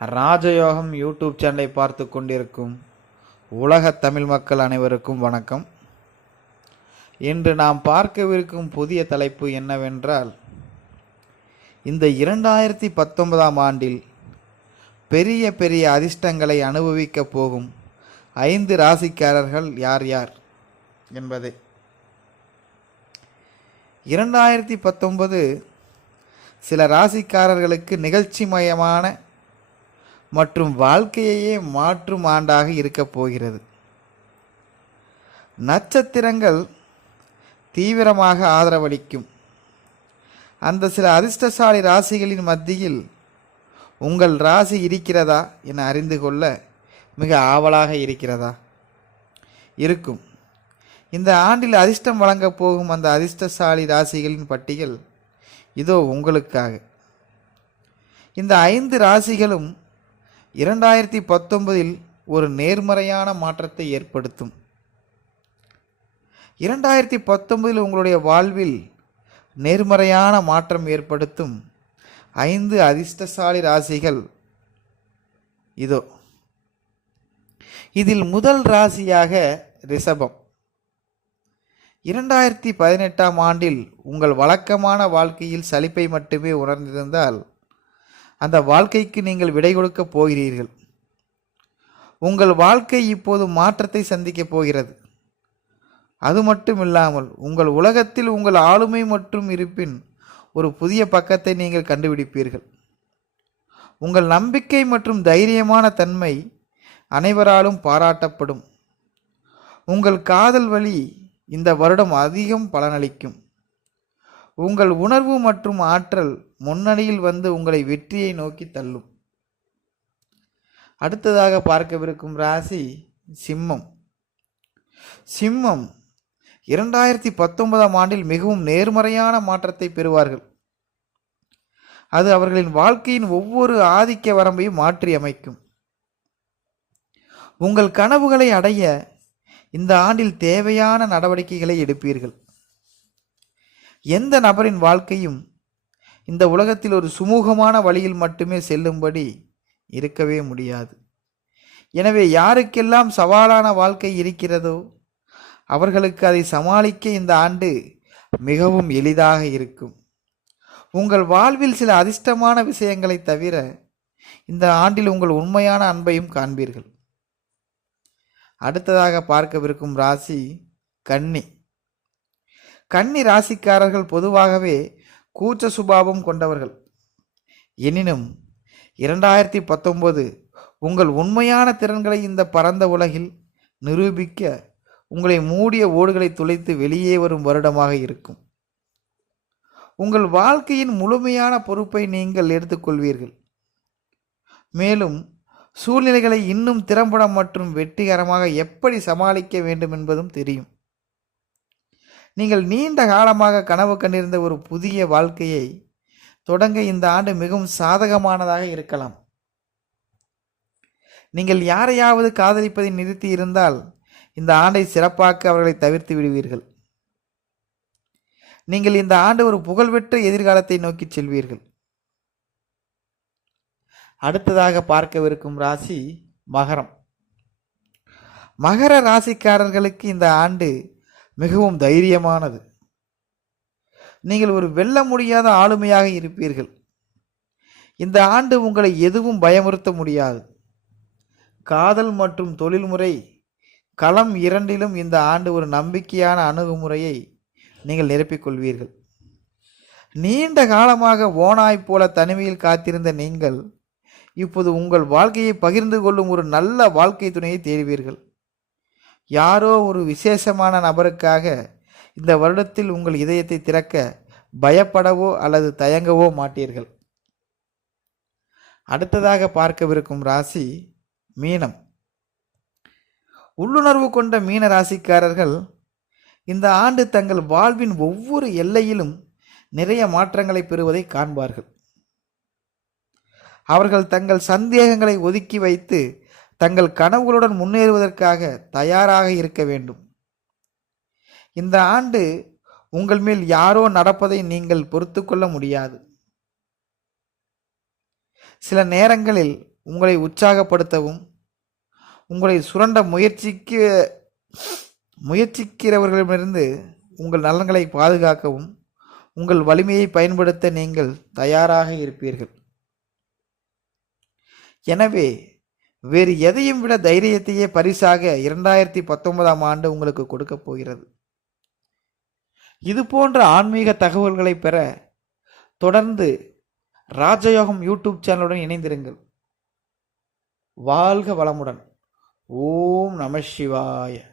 ராஜயோகம் யூடியூப் சேனலை பார்த்து கொண்டிருக்கும் உலக தமிழ் மக்கள் அனைவருக்கும் வணக்கம். இன்று நாம் பார்க்கவிருக்கும் புதிய தலைப்பு என்னவென்றால் இந்த இரண்டாயிரத்தி பத்தொன்பதாம் ஆண்டில் பெரிய பெரிய அதிர்ஷ்டங்களை அனுபவிக்கப் போகும் ஐந்து ராசிக்காரர்கள் யார் யார் என்பதே. இரண்டாயிரத்தி பத்தொன்பது சில ராசிக்காரர்களுக்கு நிகழ்ச்சிமயமான மற்றும் வாழ்க்கையையே மாற்றும் ஆண்டாக இருக்கப் போகிறது. நட்சத்திரங்கள் தீவிரமாக ஆதரவளிக்கும். அந்த சில அதிர்ஷ்டசாலி ராசிகளின் மத்தியில் உங்கள் ராசி இருக்கிறதா என அறிந்து கொள்ள மிக ஆவலாக இருக்கிறதா? இருக்கும். இந்த ஆண்டில் அதிர்ஷ்டம் வழங்கப் போகும் அந்த அதிர்ஷ்டசாலி ராசிகளின் பட்டியல் இதோ உங்களுக்காக. இந்த ஐந்து ராசிகளும் இரண்டாயிரத்தி பத்தொன்பதில் ஒரு நேர்மறையான மாற்றத்தை ஏற்படுத்தும். இரண்டாயிரத்தி பத்தொன்பதில் உங்களுடைய வாழ்வில் நேர்மறையான மாற்றம் ஏற்படுத்தும். ஐந்து அதிர்ஷ்டசாலி ராசிகள் இதோ. இதில் முதல் ராசியாக ரிஷபம். இரண்டாயிரத்தி பதினெட்டாம் ஆண்டில் உங்கள் வழக்கமான வாழ்க்கையில் சலிப்பை மட்டுமே உணர்ந்திருந்தால் அந்த வாழ்க்கைக்கு நீங்கள் விடை கொடுக்கப் போகிறீர்கள். உங்கள் வாழ்க்கை இப்போது மாற்றத்தை சந்திக்கப் போகிறது. அது மட்டும் இல்லாமல் உங்கள் உலகத்தில் உங்கள் ஆளுமை மற்றும் இருப்பின் ஒரு புதிய பக்கத்தை நீங்கள் கண்டுபிடிப்பீர்கள். உங்கள் நம்பிக்கை மற்றும் தைரியமான தன்மை அனைவராலும் பாராட்டப்படும். உங்கள் காதல் வழி இந்த வருடம் அதிகம் பலனளிக்கும். உங்கள் உணர்வு மற்றும் ஆற்றல் முன்னணியில் வந்து உங்களை வெற்றியை நோக்கி தள்ளும். அடுத்ததாக பார்க்கவிருக்கும் ராசி சிம்மம். சிம்மம் இரண்டாயிரத்தி பத்தொன்பதாம் ஆண்டில் மிகவும் நேர்மறையான மாற்றத்தை பெறுவார்கள். அது அவர்களின் வாழ்க்கையின் ஒவ்வொரு ஆதிக்க வரம்பையும் மாற்றி அமைக்கும். உங்கள் கனவுகளை அடைய இந்த ஆண்டில் தேவையான நடவடிக்கைகளை எடுப்பீர்கள். எந்த நபரின் வாழ்க்கையும் இந்த உலகத்தில் ஒரு சுமூகமான வழியில் மட்டுமே செல்லும்படி இருக்கவே முடியாது. எனவே யாருக்கெல்லாம் சவாலான வாழ்க்கை இருக்கிறதோ அவர்களுக்கு அதை சமாளிக்க இந்த ஆண்டு மிகவும் எளிதாக இருக்கும். உங்கள் வாழ்வில் சில அதிர்ஷ்டமான விஷயங்களை தவிர இந்த ஆண்டில் உங்கள் உண்மையான அன்பையும் காண்பீர்கள். அடுத்ததாக பார்க்கவிருக்கும் ராசி கன்னி. கன்னி ராசிக்காரர்கள் பொதுவாகவே கூச்ச சுபாவம் கொண்டவர்கள். எனினும் இரண்டாயிரத்தி பத்தொம்போது உங்கள் உண்மையான திறன்களை இந்த பரந்த உலகில் நிரூபிக்க உங்களை மூடிய ஓடுகளை துளைத்து வெளியே வரும் வருடமாக இருக்கும். உங்கள் வாழ்க்கையின் முழுமையான பொறுப்பை நீங்கள் எடுத்துக்கொள்வீர்கள். மேலும் சூழ்நிலைகளை இன்னும் திறம்பட மற்றும் வெற்றிகரமாக எப்படி சமாளிக்க வேண்டும் என்பதும் தெரியும். நீங்கள் நீண்ட காலமாக கனவு கண்டிருந்த ஒரு புதிய வாழ்க்கையை தொடங்க இந்த ஆண்டு மிகவும் சாதகமானதாக இருக்கலாம். நீங்கள் யாரையாவது காதலிப்பதை நிறுத்தி இருந்தால் இந்த ஆண்டை சிறப்பாக்க அவர்களை தவிர்த்து விடுவீர்கள். நீங்கள் இந்த ஆண்டு ஒரு புகழ்பெற்ற எதிர்காலத்தை நோக்கி செல்வீர்கள். அடுத்ததாக பார்க்கவிருக்கும் ராசி மகரம். மகர ராசிக்காரர்களுக்கு இந்த ஆண்டு மிகவும் தைரியமானது. நீங்கள் ஒரு வெல்ல முடியாத ஆளுமையாக இருப்பீர்கள். இந்த ஆண்டு உங்களை எதுவும் பயமுறுத்த முடியாது. காதல் மற்றும் தொழில்முறை களம் இரண்டிலும் இந்த ஆண்டு ஒரு நம்பிக்கையான அணுகுமுறையை நீங்கள் நிரப்பிக்கொள்வீர்கள் நீண்ட காலமாக ஓனாய் போல தனிமையில் காத்திருந்த நீங்கள் இப்போது உங்கள் வாழ்க்கையை பகிர்ந்து கொள்ளும் ஒரு நல்ல வாழ்க்கை துணையை தேடுவீர்கள். யாரோ ஒரு விசேஷமான நபருக்காக இந்த வருடத்தில் உங்கள் இதயத்தை திறக்க பயப்படவோ அல்லது தயங்கவோ மாட்டீர்கள். அடுத்ததாக பார்க்கவிருக்கும் ராசி மீனம். உள்ளுணர்வு கொண்ட மீன ராசிக்காரர்கள் இந்த ஆண்டு தங்கள் வாழ்வின் ஒவ்வொரு எல்லையிலும் நிறைய மாற்றங்களை பெறுவதை காண்பார்கள். அவர்கள் தங்கள் சந்தேகங்களை ஒதுக்கி வைத்து தங்கள் கனவுகளுடன் முன்னேறுவதற்காக தயாராக இருக்க வேண்டும். இந்த ஆண்டு உங்கள் மேல் யாரோ நடப்பதை நீங்கள் பொறுத்து கொள்ள முடியாது. சில நேரங்களில் உங்களை உற்சாகப்படுத்தவும் உங்களை சுரண்ட முயற்சிக்க முயற்சிக்கிறவர்களிடமிருந்து உங்கள் நலன்களை பாதுகாக்கவும் உங்கள் வலிமையை பயன்படுத்த நீங்கள் தயாராக இருப்பீர்கள். எனவே வேறு எதையும் விட தைரியத்தையே பரிசாக இரண்டாயிரத்தி பத்தொன்பதாம் ஆண்டு உங்களுக்கு கொடுக்கப் போகிறது. இது போன்ற ஆன்மீக தகவல்களை பெற தொடர்ந்து ராஜயோகம் யூடியூப் சேனலுடன் இணைந்திருங்கள். வாழ்க வளமுடன். ஓம் நம சிவாய.